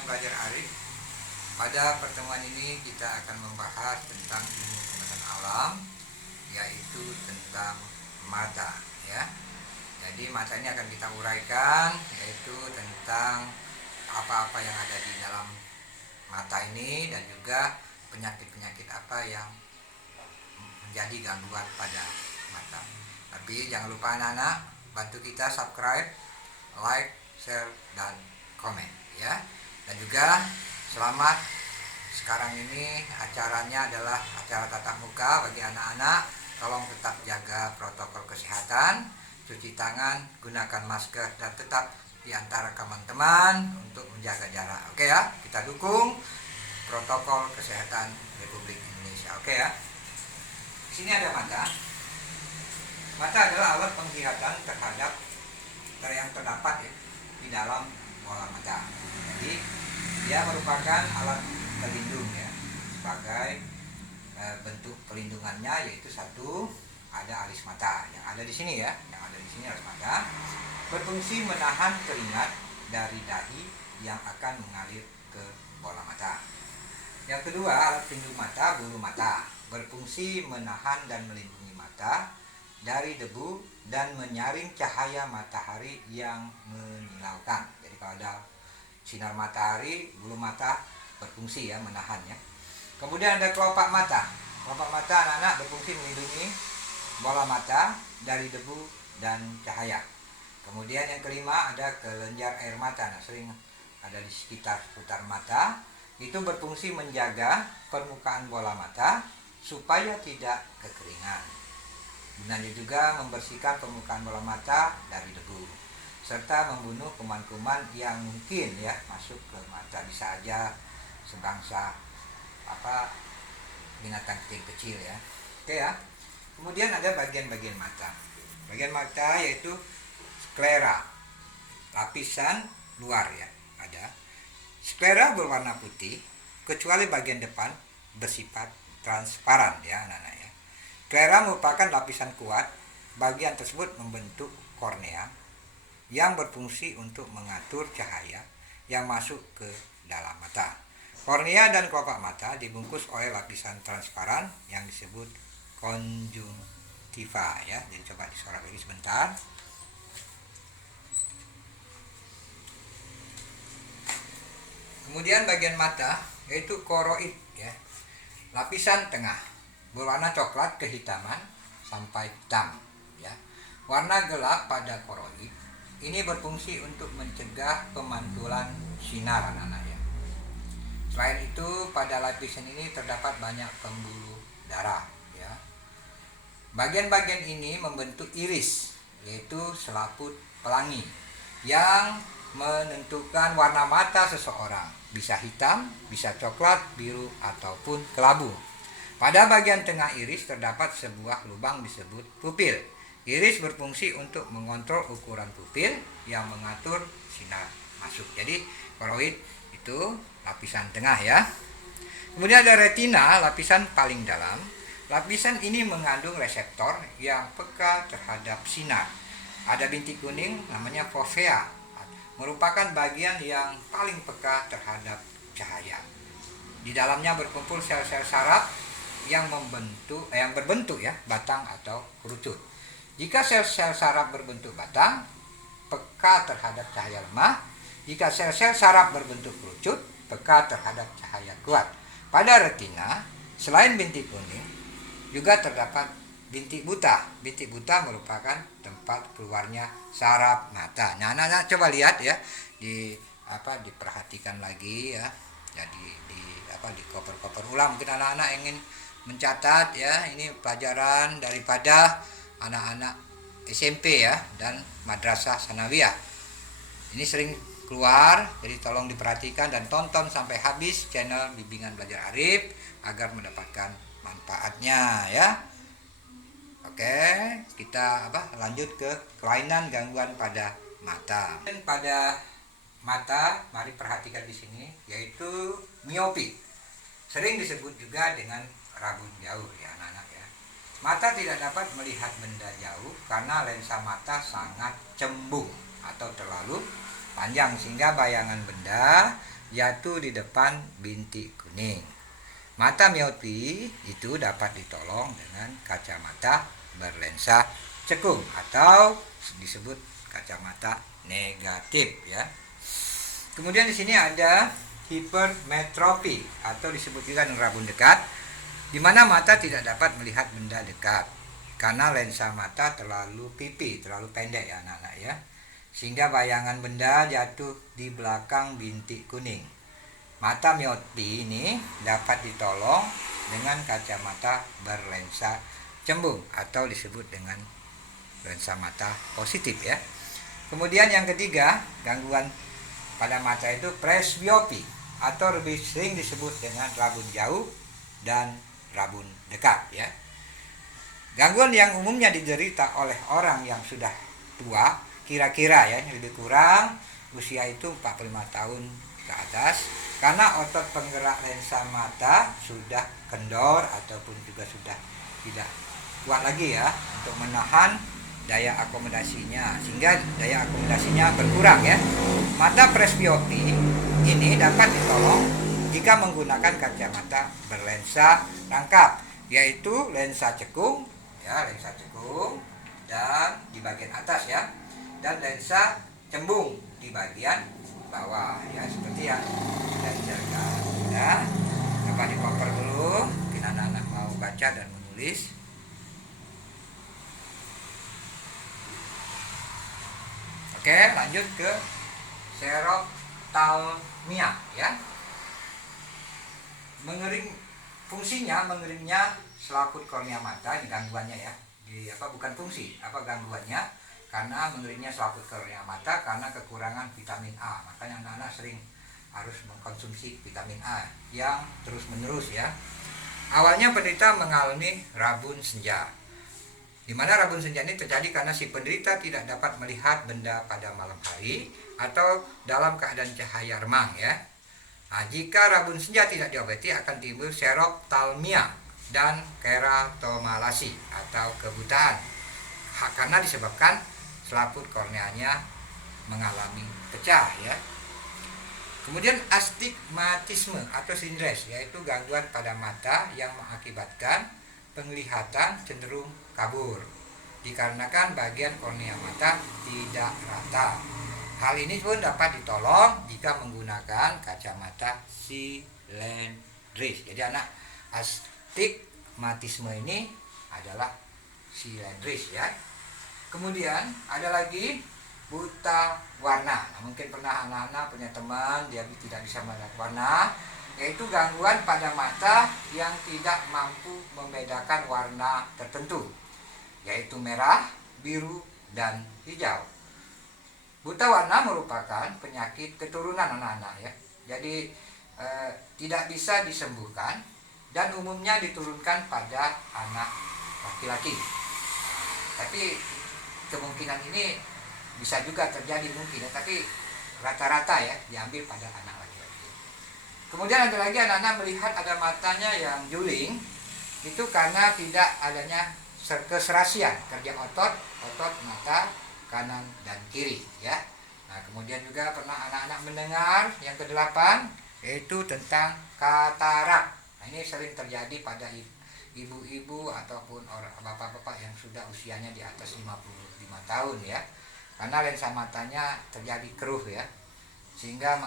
Bimbingan Belajar Arif. Pada pertemuan ini kita akan membahas tentang ilmu pengetahuan alam, yaitu tentang mata, ya. Jadi mata ini akan kita uraikan, yaitu tentang apa-apa yang ada di dalam mata ini dan juga penyakit-penyakit apa yang menjadi gangguan pada mata. Tapi jangan lupa anak-anak, bantu kita subscribe, like, share, dan komen, ya. Dan juga selamat, sekarang ini acaranya adalah acara tatap muka bagi anak-anak. Tolong tetap jaga protokol kesehatan, cuci tangan, gunakan masker, dan tetap di antara teman-teman untuk menjaga jarak. Oke ya, kita dukung protokol kesehatan Republik Indonesia. Oke ya. Di sini ada mata. Mata adalah alat penglihatan terhadap yang terdapat ya, di dalam bola mata. Jadi dia merupakan alat pelindung ya, sebagai bentuk pelindungannya yaitu satu, ada alis mata yang ada di sini ya, yang ada di sini alis mata, berfungsi menahan keringat dari dahi yang akan mengalir ke bola mata. Yang kedua, alat pelindung mata, bulu mata, berfungsi menahan dan melindungi mata dari debu dan menyaring cahaya matahari yang menyilaukan. Jadi kalau ada sinar matahari, bulu mata berfungsi ya, menahan ya. Kemudian ada kelopak mata. Kelopak mata anak-anak berfungsi melindungi bola mata dari debu dan cahaya. Kemudian yang kelima ada kelenjar air mata. Nah, sering ada di seputar mata. Itu berfungsi menjaga permukaan bola mata supaya tidak kekeringan. Gunanya juga membersihkan permukaan bola mata dari debu, serta membunuh kuman-kuman yang mungkin ya masuk ke mata. Bisa aja sebangsa binatang kecil ya. Oke ya. Kemudian ada bagian-bagian mata. Bagian mata yaitu sklera, lapisan luar ya. Ada sklera berwarna putih kecuali bagian depan bersifat transparan ya anak-anak ya. Sklera merupakan lapisan kuat. Bagian tersebut membentuk kornea yang berfungsi untuk mengatur cahaya yang masuk ke dalam mata. Kornea dan kelopak mata dibungkus oleh lapisan transparan yang disebut konjungtiva ya. Jadi coba disorot lagi sebentar. Kemudian bagian mata yaitu koroid ya. Lapisan tengah berwarna coklat kehitaman sampai hitam ya. Warna gelap pada koroid ini berfungsi untuk mencegah pemantulan sinar anak-anak ya. Selain itu pada lapisan ini terdapat banyak pembuluh darah ya. Bagian-bagian ini membentuk iris, yaitu selaput pelangi yang menentukan warna mata seseorang. Bisa hitam, bisa coklat, biru, ataupun kelabu. Pada bagian tengah iris terdapat sebuah lubang disebut pupil. Iris berfungsi untuk mengontrol ukuran pupil yang mengatur sinar masuk. Jadi koroid itu lapisan tengah ya. Kemudian ada retina, lapisan paling dalam. Lapisan ini mengandung reseptor yang peka terhadap sinar. Ada bintik kuning namanya fovea, merupakan bagian yang paling peka terhadap cahaya. Di dalamnya berkumpul sel-sel saraf yang berbentuk ya batang atau kerucut. Jika sel-sel saraf berbentuk batang, peka terhadap cahaya lemah. Jika sel-sel saraf berbentuk kerucut, peka terhadap cahaya kuat. Pada retina, selain bintik kuning, juga terdapat bintik buta. Bintik buta merupakan tempat keluarnya saraf mata. Nah, anak-anak coba lihat ya, diperhatikan lagi ya. Jadi di koper-koper ulang. Mungkin anak-anak ingin mencatat ya, ini pelajaran daripada anak-anak SMP ya dan madrasah sanawiyah. Ini sering keluar, jadi tolong diperhatikan dan tonton sampai habis channel Bimbingan Belajar Arif agar mendapatkan manfaatnya ya. Oke, kita lanjut ke kelainan gangguan pada mata. Dan pada mata, mari perhatikan di sini, yaitu miopi. Sering disebut juga dengan rabun jauh ya anak-anak ya. Mata tidak dapat melihat benda jauh karena lensa mata sangat cembung atau terlalu panjang sehingga bayangan benda jatuh di depan bintik kuning. Mata miopi itu dapat ditolong dengan kacamata berlensa cekung atau disebut kacamata negatif ya. Kemudian di sini ada hipermetropi atau disebut juga rabun dekat, di mana mata tidak dapat melihat benda dekat karena lensa mata terlalu terlalu pendek ya anak-anak ya, sehingga bayangan benda jatuh di belakang bintik kuning. Mata miopi ini dapat ditolong dengan kacamata berlensa cembung atau disebut dengan lensa mata positif ya. Kemudian yang ketiga, gangguan pada mata itu presbiopi atau lebih sering disebut dengan rabun jauh dan rabun dekat ya. Gangguan yang umumnya diderita oleh orang yang sudah tua, kira-kira ya, lebih kurang usia itu 45 tahun ke atas, karena otot penggerak lensa mata sudah kendor ataupun juga sudah tidak kuat lagi ya untuk menahan daya akomodasinya, sehingga daya akomodasinya berkurang ya. Mata presbiopi ini dapat ditolong jika menggunakan kacamata berlensa rangkap, yaitu lensa cekung ya, lensa cekung dan di bagian atas ya, dan lensa cembung di bagian bawah ya, seperti yang sudah dijelaskan ya. Coba di cover dulu, mungkin anak-anak mau baca dan menulis. Oke, lanjut ke seroftalmia ya. Fungsinya mengeringnya selaput kornea mata, ini gangguannya ya. Bukan fungsi, gangguannya karena mengeringnya selaput kornea mata karena kekurangan vitamin A. Makanya anak-anak sering harus mengkonsumsi vitamin A yang terus-menerus ya. Awalnya penderita mengalami rabun senja, di mana rabun senja ini terjadi karena si penderita tidak dapat melihat benda pada malam hari atau dalam keadaan cahaya remang ya. Nah, jika rabun senja tidak diobati akan timbul seroftalmia dan keratomalasi atau kebutaan karena disebabkan selaput korneanya mengalami pecah ya. Kemudian astigmatisme atau sindres, yaitu gangguan pada mata yang mengakibatkan penglihatan cenderung kabur dikarenakan bagian kornea mata tidak rata. Hal ini pun dapat ditolong jika menggunakan kacamata silindris. Jadi anak, astigmatisme ini adalah silindris ya. Kemudian ada lagi buta warna. Nah, mungkin pernah anak-anak punya teman dia tidak bisa melihat warna, yaitu gangguan pada mata yang tidak mampu membedakan warna tertentu, yaitu merah, biru, dan hijau. Buta warna merupakan penyakit keturunan anak-anak ya. Jadi tidak bisa disembuhkan dan umumnya diturunkan pada anak laki-laki. Tapi kemungkinan ini bisa juga terjadi mungkin ya, tapi rata-rata ya diambil pada anak laki-laki. Kemudian ada lagi anak-anak melihat ada matanya yang juling, itu karena tidak adanya keserasian kerja otot mata kanan dan kiri ya. Nah, kemudian juga pernah anak-anak mendengar yang ke-8 yaitu tentang katarak. Nah, ini sering terjadi pada ibu-ibu ataupun orang bapak-bapak yang sudah usianya di atas 55 tahun ya. Karena lensa matanya terjadi keruh ya, sehingga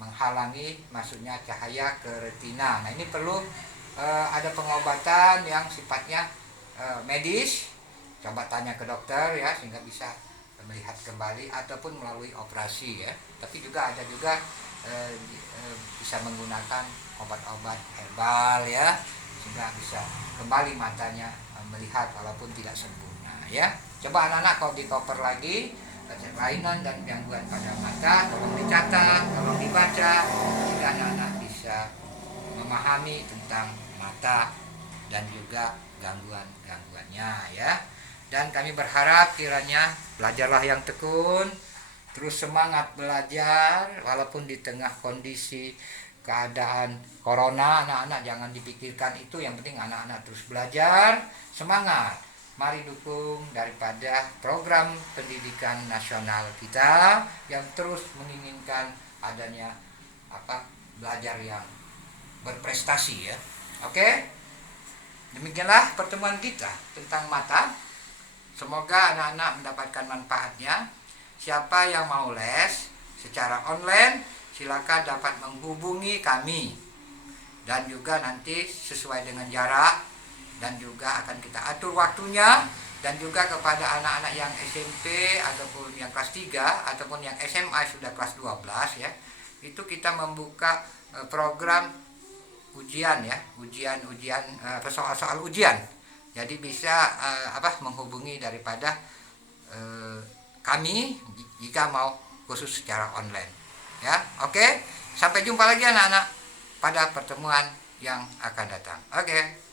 menghalangi masuknya cahaya ke retina. Nah, ini perlu ada pengobatan yang sifatnya medis. Coba tanya ke dokter ya, sehingga bisa melihat kembali ataupun melalui operasi ya. Tapi juga ada bisa menggunakan obat-obat herbal ya, sehingga bisa kembali matanya melihat walaupun tidak sempurna ya. Coba anak-anak kalau di cover lagi kelainan dan gangguan pada mata, tolong dicatat, tolong dibaca, sehingga anak-anak bisa memahami tentang mata dan juga gangguan-gangguannya ya. Dan kami berharap kiranya belajarlah yang tekun, terus semangat belajar walaupun di tengah kondisi keadaan corona. Anak-anak jangan dipikirkan itu, yang penting anak-anak terus belajar, semangat. Mari dukung daripada program pendidikan nasional kita yang terus menginginkan adanya belajar yang berprestasi ya. Oke, demikianlah pertemuan kita tentang mata. Semoga anak-anak mendapatkan manfaatnya. Siapa yang mau les secara online, silakan dapat menghubungi kami, dan juga nanti sesuai dengan jarak, dan juga akan kita atur waktunya. Dan juga kepada anak-anak yang SMP ataupun yang kelas 3 ataupun yang SMA sudah kelas 12 ya, itu kita membuka program ujian ya, ujian soal-soal ujian. Jadi bisa menghubungi daripada kami jika mau khusus secara online ya. Oke, sampai jumpa lagi anak-anak pada pertemuan yang akan datang. Oke.